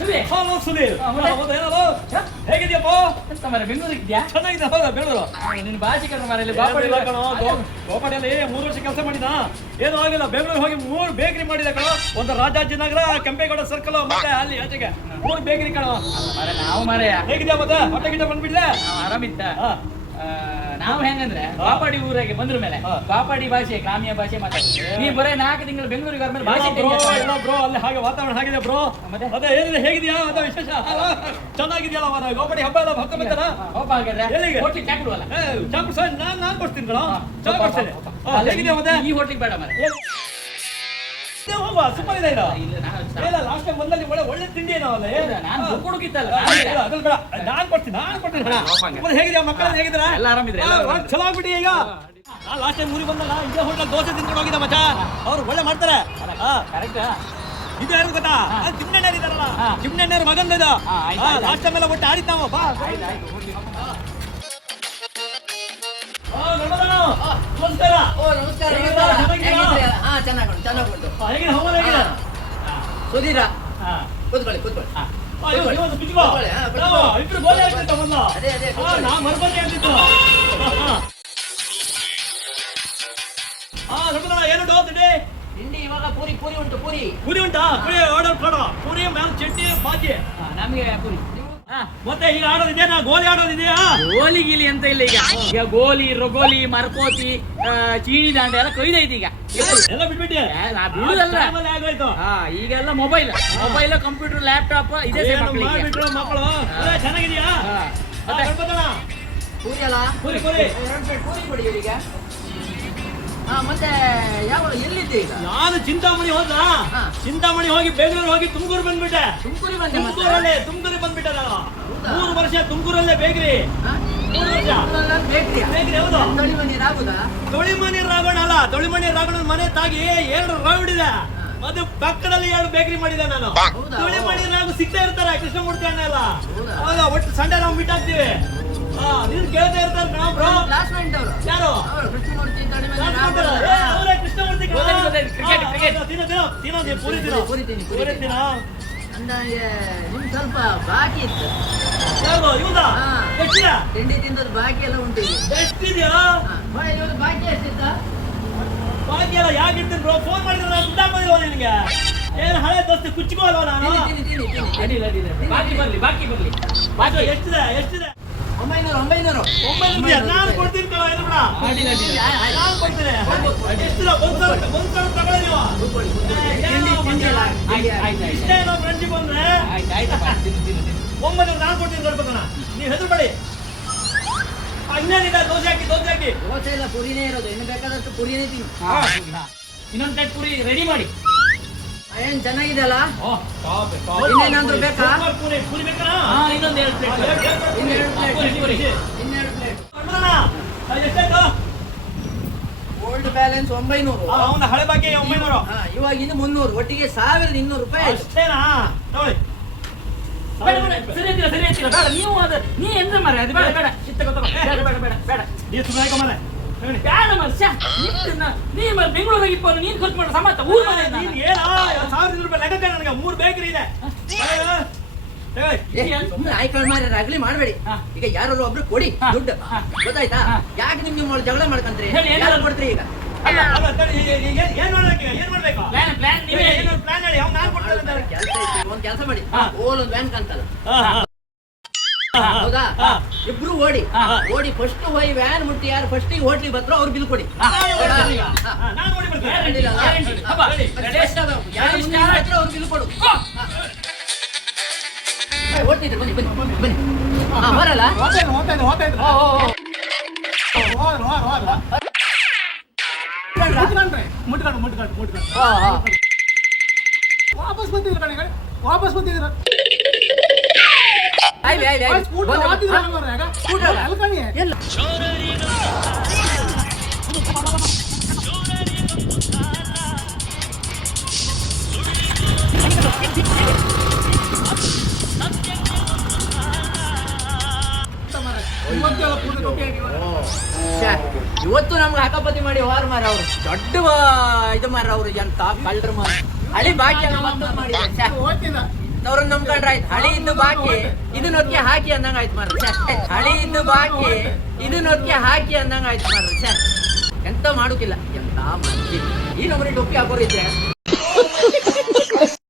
Hello Sunil? ಹೇಗಿದ್ಯಪ್ಪ? ಮರ ಬೆಂಗಳೂರಿಗೆ ಇದ್ಯಾ ಚೆನ್ನಾಗಿದೆ ಹೌದಾ ಬೆಂಗಳೂರು? ನಿನ್ನ ಭಾಷಿಕರ ಮರ ಇಲ್ಲಿ ಬಾಪಡಿ ಗೋಪಾಡಿಯಲ್ಲಿ ಮೂರು ವರ್ಷ ಕೆಲಸ ಮಾಡಿದ? ಏನು ಆಗಿಲ್ಲ ಬೆಂಗಳೂರು ಹೋಗಿ ಮೂರು ಬೇಕರಿ ಮಾಡಿದ ಕಣ. ಒಂದು ರಾಜಾಜಿನಗರ ಕೆಂಪೇಗೌಡ ಸರ್ಕಲ್ ಮತ್ತೆ ಅಲ್ಲಿ ಆಚೆಗೆ ಮೂರು ಬೇಕರಿ ಕಣ. ಮರ ನಾವು ಮಾರೇ ಹೇಗಿದ್ಯಾ ಮತ್ತೆ? ಹೊಟ್ಟೆ ಗಿಟ್ಟ ಬಂದ್ಬಿಡ್ಲೆ? ಆರಾಮಿತ್ತ ಆ, ನಾವು ಹೆಂಗಂದ್ರೆ ಕಾಪಾಡಿ ಊರಾಗೆ ಬಂದ್ರ ಮೇಲೆ ಕಾಪಾಡಿ ಭಾಷೆ ಗ್ರಾಮೀಣ ಭಾಷೆ ಮಾತಾಡ್ತೀವಿ. ನೀವು ಬರೇ ನಾಲ್ಕು ತಿಂಗಳು ಬೆಂಗಳೂರಿಗೆ ಬಂದ್ಮೇಲೆ ಭಾಷೆ ಬ್ರೋ ಬ್ರೋ ಅಲ್ಲಿ ಹಾಗೆ ವಾತಾವರಣ ಹಾಗಿದೆ ಬ್ರೋ? ಅದೇ ಏನಿದೆ ಹೇಗಿದ್ಯಾ? ಅದ ವಿಶೇಷ? ಚೆನ್ನಾಗಿದೆಯಲ್ಲ ವಾದ ಗೋಪಾಡಿ ಹಬ್ಬ ಎಲ್ಲ ಭಕ್ತ ಬಂತಾರ ಹಬ್ಬ ಹಾಗಾದ್ರೆ? ಹೋಟ್ಲಿಗೆ ಚಾಕ್ ಬಿಡುವಲ್ಲ ಚಾ ಕೊಡ್ಸ ನಾನು ನಾನ್ ಕೊಡ್ತೀನಿ ಕಣ ಚಾ ಕೊಡ್ತೇನೆ ಹೇಗಿದ್ಯಾ ಮತ್ತೆ? ಈ ಹೋಟ್ಲಿಗೆ ಬೇಡ ಮರ ಸುಮ್ಮನೆ ಇಲ್ಲ ಇಲ್ಲ ಲಾಸ್ಟ್ ಟೈಮ್ ಬಂದಲ್ಲಿ ಒಳ್ಳೆ ಒಳ್ಳೆ ತಿಂಡಿ ಏನವಲ್ಲ ಹೌದಾ? ನಾನ್ ಇಲ್ಲ, ಅದಲ್ಲ ಬೇಡ. ನಾನ್ ಕೊಡ್ತೀನಿ ನಾನ್ ಕೊಡ್ತೀನಿ ಹಂಗೆ. ಹೇಗಿದ್ಯಾ ಮಕ್ಕಳೆಲ್ಲ ಹೇಗಿದ್ದೀರಾ? ಎಲ್ಲ ಆರಾಮಿದ್ರೆ, ಚಲೋ ಆಗ್ಬಿಡಿ ಈಗ ನಾ ಲಾಸ್ಟ್ ಟೈಮ್ ಊರಿಗೆ ಬಂದಲ್ಲ ಇದೇ ಹೋಟ್ಲ ದೋಸೆ ತಿನ್ಕೊಂಡು ಹೋಗಿದ್ದ ಮಚ್ಚ ಅವ್ರು ಒಳ್ಳೆ ಮಾಡ್ತಾರೆ. ಹಾ. ಕರೆಕ್ಟ್ ಇದು ಯಾರು ಗೊತ್ತಾ? ಹಾ. ತಿಮ್ಮಣ್ಣೇರು ಇದಾರಲ್ಲ ಹಾ. ತಿಮ್ಮಣ್ಣೇರು ಮಗಂದ ಇದು. ಲಾಸ್ಟ್ ಟೈಮ್ ಎಲ್ಲ ಒಟ್ಟು ಆಡಿದ್ ನಾವು. ಬಾ. ನಮಸ್ಕಾರ. ಓ ನಮಸ್ಕಾರ. ಚೆನ್ನಾಗುಂಟು ಹೇಗಿದೆ? ಹವಾಮಾನ ಹೇಗಿದೆ? ಸುಧೀರ ಹಾ. ಕೂತ್ಕೊಳ್ಳಿ ಕೂತ್ಕೊಳ್ಳಿ. ಇಬ್ರು ಗೋಲಿ ಹಾಕ್ತಿದ್ದ ಮೊದ್ಲು. ಅದೇ, ಅದೇ. ನಾ ಮರ್ಬಂದಿ ಆಗ್ತಿತ್ತು ಹಾ. ಆ, ಏನು ತಿಂಡಿ? ಇಂಡಿ ಇವಾಗ ಪೂರಿ ಪೂರಿ ಉಂಟು ಪೂರಿ. ಪೂರಿ ಉಂಟಾ? ಪೂರಿ ಆರ್ಡರ್ ಕೊಡು. ಪೂರಿ ಮೇಲೆ ಚಟ್ನಿ ಬಾಜಿ ನಮಗೆ ಪೂರಿ. ಮತ್ತೆ ಈಗ ಆಡೋದಿದೆಯಾ? ಗೋಲಿ ಆಡೋದಿದೆಯಾ? ಗೋಲಿ ಗೀಲಿ ಅಂತ ಇಲ್ಲ ಈಗ. ಈಗ ಗೋಲಿ ರೊಗೋಲಿ ಮರಕೋತಿ ಚೀಣಿ ಚೀನಿ ದಾಂಡೆ ಎಲ್ಲ ಕೊಯ್ದೈತಿ ಈಗ. ಎಲ್ಲ ಬಿಟ್ಬಿಟ್ಟಿ? ಬಿಡುದಲ್ಲ. ಹಾ ಈಗೆಲ್ಲ ಮೊಬೈಲ್ ಮೊಬೈಲ್ ಕಂಪ್ಯೂಟರ್ ಲ್ಯಾಪ್ಟಾಪ್ ಇದೆ ಮಕ್ಕಳು? ಚೆನ್ನಾಗಿದ್ಯಾ? ಪೂರಿ ಅಲ್ಲ? ಪೂರಿ ಪೂರಿ. ಎರಡು ಪ್ಲೇಟ್ ಪೂರಿ? ಕೊಡಿ ಹಾ ಮತ್ತೆ ಯಾವ ಎಲ್ಲಿದ್ದೆ ಈಗ? ನಾನು ಚಿಂತಾಮಣಿ ಹೋದ. ಚಿಂತಾಮಣಿ ಹೋಗಿ ಬೆಂಗಳೂರು ಹೋಗಿ ತುಮಕೂರು ಬಂದ್ಬಿಟ್ಟೆ. ತುಮಕೂರಿ ಬಂದೆ ಮತ್ತೆ? ತುಮಕೂರಲ್ಲೇ ತುಮಕೂರಿಗೆ ಬಂದ್ಬಿಟ್ಟೆ ನಾನು. ಮೂರು ವರ್ಷ ತುಮಕೂರಲ್ಲೇ ಬೇಕ್ರಿ. ತೊಳಿಮನಿ ರಾಗೋಣ ಅಲ್ಲ ತೊಳಿಮಣಿ ರಾಗೋಣ ಮನೆ ತಾಗಿ ಎರಡು ರೌಡ್ ಇದೆ. ಅದು ಪಕ್ಕದಲ್ಲಿ ಎರಡು ಬೇಕ್ರಿ ಮಾಡಿದೆ ನಾನು? ತೊಳಿಮಣಿ ರಾಗು ಸಿಗ್ತಾ ಇರ್ತಾರೆ ಕೃಷ್ಣಮೂರ್ತಿ ಅಣ್ಣ ಎಲ್ಲ? ಅವಾಗ ಒಟ್ಟು ಸಂಡೆ ನಾವು ಹಾ ನೀನ್ ಕೇಳ್ತಾ ಇರ್ತಾರೆ ನಾವು ಬ್ರೋ ಕ್ಲಾಸ್ಮೇಟ್ ಅವರು ಯಾರು ಅವರು ಕೃಷ್ಣಮೂರ್ತಿ ಯಾರು? ಏ, ಅವರೇ ಕೃಷ್ಣಮೂರ್ತಿ. Cricket, cricket. ಹೌದು, ತಿನ್ನು, ತಿನ್ನು, ತಿನ್ನು, ನೀನು ಪೂರಿ ತಿನ್ನು. ಪೂರಿ ತಿನ್ನಿ, ಪೂರಿ ಪೂರಿ ತಿನ್ನು. ಅಂದಾಗೆ ಸ್ವಲ್ಪ ಬಾಕಿ ಇತ್ತು? ಇವ್ನಾ? ಎಷ್ಟಿದೆ? ತಿಂಡಿ ತಿಂದದ್ದು ಬಾಕಿ ಎಲ್ಲ ಉಂಟು ಎಷ್ಟು ಎಷ್ಟಿದ್ಯಾ? ಬಾ, ಬಾಕಿ ಎಷ್ಟಿತ್ತ ಬಾಕಿ ಎಲ್ಲ ಯಾಕೆ ಇಡ್ತೀನಿ ಬ್ರೋ ಫೋನ್ ಮಾಡಿದ್ರೆ ನಾನು ದುಡ್ಡು ಹಾಕೋದಿಲ್ವ ನಿನಗೆ ಏನು ಹಳೆ ದೋಸ್ತಿ ಕುಚ್ಕೋ ಅಲ್ವಾ ನಾನು ಬಾಕಿ ಬರ್ಲಿ ಬಾಕಿ ಬರ್ಲಿ ಬಾಕಿ ಎಷ್ಟಿದೆ ಎಷ್ಟಿದೆ ಒಂಬೈನೂರು ಒಂಬೈನೂರು. ಒಂಬೈನೂರು ಇದೆಯಾ? ನಾನು ಕೊಡ್ತೀನಿ ಕಣ ಇದು ಬಿಡ ನಾನು ಕೊಡ್ತೀನಿ. ಒಂದು ಸಾವಿರ ಒಂದು ಸಾವಿರ ತಗೊಳ್ಳಿ ನೀವು. ಏನೋ ಫ್ರೆಂಡ್ಶಿಪ್ ಅಂದ್ರೆ ಒಂಬೈನೂರು ನಾನು ನೀವು ಇನ್ನೇನಿದೆ ದೋಸೆ ಹಾಕಿ ದೋಸೆ ಹಾಕಿ. ದೋಸೆ ಇಲ್ಲ ಪುರಿನೇ ಇರೋದು. ಇನ್ನು ಬೇಕಾದಷ್ಟು ಪುರಿನೇ ತಿನ್ನು. ಇನ್ನೊಂದು ಪ್ಲೇಟ್ ಪೂರಿ ರೆಡಿ ಮಾಡಿ. ಏನ್ ಚೆನ್ನಾಗಿದೆ ಅಲ್ಲ ಓ, ಟಾಪ್, ಟಾಪ್. ಇನ್ನೇನಾದ್ರೂ ಬೇಕಾ? ಇನ್ನೊಂದು ಎರಡು ಪ್ಲೇಟ್ ಇನ್ನೆರಡು. ಪ್ಲೇಟ್ ಪ್ಲೇಟ್ ಓಲ್ಡ್ ಬ್ಯಾಲೆನ್ಸ್ ಒಂಬೈನೂರು. ಅವನ ಹಳೆ ಬಾಕಿ ಒಂಬೈನೂರು. ಹಾ, ಇವಾಗ ಇನ್ನು ಮುನ್ನೂರು. ಒಟ್ಟಿಗೆ ಸಾವಿರದ ಇನ್ನೂರು ರೂಪಾಯಿ ಅಷ್ಟೇನಾ? ನೋಡಿ ಸರಿ ಅಂತೀರ ಸರಿ ಅಂತೀರ ಬೇಡ ನೀವು ಅದು ನೀ ಎಂದ್ರೆ ಮಾರ್ರೆ? ಅದು ಬೇಡ ಬೇಡ. ಚಿತ್ತ ಗೊತ್ತ ಬೇಡ ಬೇಡ ಬೇಡ. ಬೇಡ ನೀವು ಸುಮ್ಮನೆ. ಬೇಡ ಮರ್ಸ್ಯ ನೀ ಮರ ಬೆಂಗಳೂರಿಗೆ ಇಪ್ಪ ನೀನ್ ಖರ್ಚು ಮಾಡೋ ಸಮಾತ ಊರ್ ಮನೆ ಇದು ನೀನ್ ನಾನು. ಏನೋ ಸಾವಿರದ ರೂಪಾಯಿ ನನಗೆ ಮೂರು ಬೇಕರಿ ಇದೆ. ಆಯ್ಕೊಂಡು ಮಾರಿ ಮಾಡಬೇಡಿ. ಈಗ ಯಾರು ಒಬ್ರು ಕೊಡಿ ದುಡ್ಡು. ಗೊತ್ತಾಯ್ತಾ? ಯಾಕೆ ನಿಮ್ ನಿಮ್ಮ ಜಗಳ ಮಾಡ್ಕೊಂತ್ರಿ? ಯಾರು ಕೊಡ್ತೀರಿ ಈಗ? ಅಲ್ಲ ಅಲ್ಲ, ತಗೊಳ್ಳಿ, ಈಗ- ಈಗ ಏನ್- ಮಾಡಬೇಕು? ಏನ್ ಮಾಡ್ಬೇಕು? ಪ್ಲಾನ್ ಪ್ಲಾನ್ ನೀವೇ ಏನು ಪ್ಲಾನ್ ಹೇಳಿ. ಅವ್ನು ನಾನು ಕೊಡ್ತೇನೆ ಅಂತ ಹೇಳಿ. ಕೆಲಸ ಒಂದ್ ಕೆಲಸ ಮಾಡಿ. ಓಲ್ ಒಂದ್ ಬ್ಯಾಂಕ್ ಅಂತಲ್ಲ. ಓಡಿ. ಓಡಿ ಫಸ್ಟ್ ಹೋಗಿ ವ್ಯಾನ್ ಮುಟ್ಟಿ ಯಾರು ಫಸ್ಟ್ ಹೋಟ್ಲಿಗೆ ಬರ್ತಾರೋ ಅವ್ರು ಬಿಲ್ ಕೊಡಿ. ಅವ್ರು. ಬಿಲ್ ಕೊಡು. ಓಡ್ತಿದ್ರು ಬನ್ನಿ ಬನ್ನಿ ಬನ್ನಿ ಬರಲ್ಲ? ಮುಟ್ಕೊಂಡು ಮುಟ್ಕೊಂಡು ಮುಟ್ಕೊಂಡು. ವಾಪಸ್ ಬಂದಿದ್ರು ಕಣೆ. ವಾಪಸ್ ಬಂದಿದ್ರು. ಇವತ್ತು ನಮ್ಗೆ ಹಕಪತಿ ಮಾಡಿ ಹೋರ್ ಮಾರ ಅವ್ರು. ದೊಡ್ಡ ಇದು ಮಾರ ಅವ್ರು ಎಂತ ಕಳ್ಳರು ಮಾರ ಹಳಿ ಬಾಕಿ ಅವ್ರನ್ನ ನಂಬ್ಕೊಂಡ್ರೆ ಆಯ್ತು. ಹಳಿ ಇದ್ದು ಬಾಕಿ. ಇದನ್ನ ಹಾಕಿ ಅಂದಂಗ ಆಯ್ತು ಹಳಿ ಇದ್ದು ಬಾಕಿ. ಇದನ್ನ ಒತ್ತಿಗೆ ಹಾಕಿ ಅಂದಂಗ ಆಯ್ತು ಮಾರ್ರೆ. ಎಂತ ಮಾಡುಕಿಲ್ಲ. ಎಂತ ಮಾಡಿ ಈ ನಮ್ಮನೆ ಟೊಪ್ಪಿ ಹಾಕೋರಿದ್ರೆ?